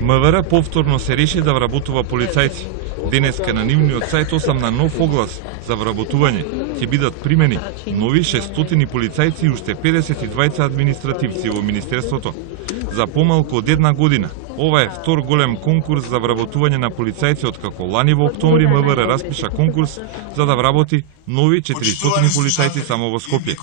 МВР повторно се реши да вработува полицајци. Денеска на нивниот сајт 8 на нов оглас за вработување ќе бидат примени нови 600 полицајци и уште 52 административци во Министерството. За помалку од една година, ова е втор голем конкурс за вработување на полицајци откако лани во октомври МВР распиша конкурс за да вработи нови 400 полицајци само во Скопје.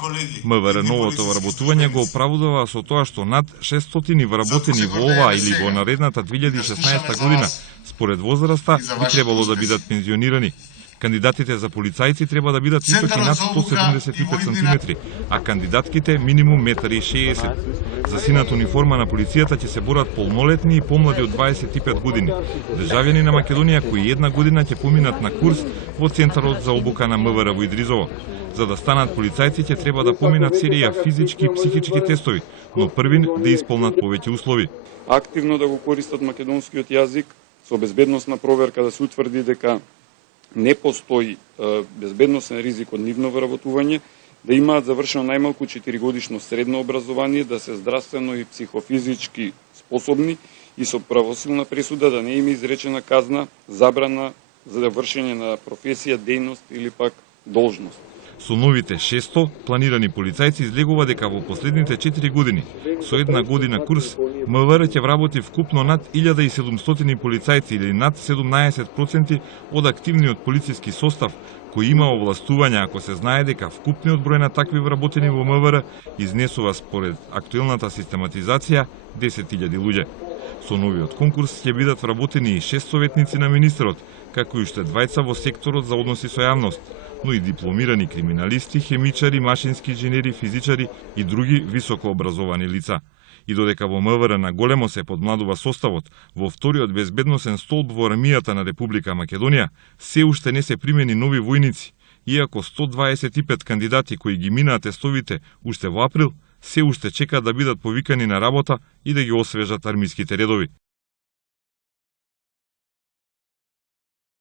МВР новото вработување го оправдува со тоа што над 600 вработени во оваа или во наредната 2016 година според возраста би требало да бидат пензионирани. Кандидатите за полицајци треба да бидат високи над 175 см, а кандидатките минимум 1,60 м. За сината униформа на полицијата ќе се борат полнолетни и помлади од 25 години. Државјани на Македонија кои една година ќе поминат на курс во Центарот за обука на МВР во Идризово. За да станат полицајци ќе треба да поминат серија физички и психички тестови, но први да исполнат повеќе услови. Активно да го користат македонскиот јазик, со безбедносна проверка да се утврди дека не постои безбедносен ризик од нивно вработување, да имаат завршено најмалку 4-годишно средно образование, да се здравствено и психофизички способни и со правосилна пресуда да не им изречена казна, забрана за да вршење на професија, дејност или пак должност. Со новите 600 планирани полицајци излегува дека во последните 4 години, со една година курс, МВР ќе вработи вкупно над 1700 полицајци или над 17% од активниот полициски состав кој има овластување ако се знае дека вкупниот број на такви вработени во МВР изнесува според актуелната систематизација 10.000 луѓе. Со новиот конкурс ќе бидат вработени и 6 советници на министерот, како и уште двајца во секторот за односи со јавност, но и дипломирани криминалисти, хемичари, машински инженери, физичари и други високо образовани лица. И додека во МВР на големо се подмладува составот, во вториот безбедносен столб во армијата на Република Македонија се уште не се примени нови војници, иако 125 кандидати кои ги минаа тестовите уште во април, се уште чекаат да бидат повикани на работа и да ги освежат армиските редови.